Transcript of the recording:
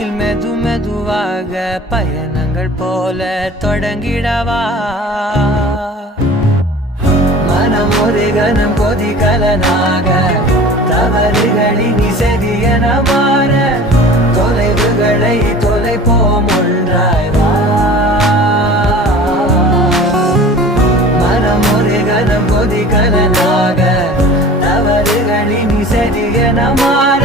இனிமேல் மெது மெதுவாக பயணங்கள் போல தொடங்கிடவா மனம் ஒரு கணம் கொதிகலனாக தவறுகளின் இசதியன மாற தொலைவுகளை தொலைப்போம் ஒன்றாய் வா மனம் ஒரு கணம் கொதிகலனாக தவறுகளின் இசதியன மாற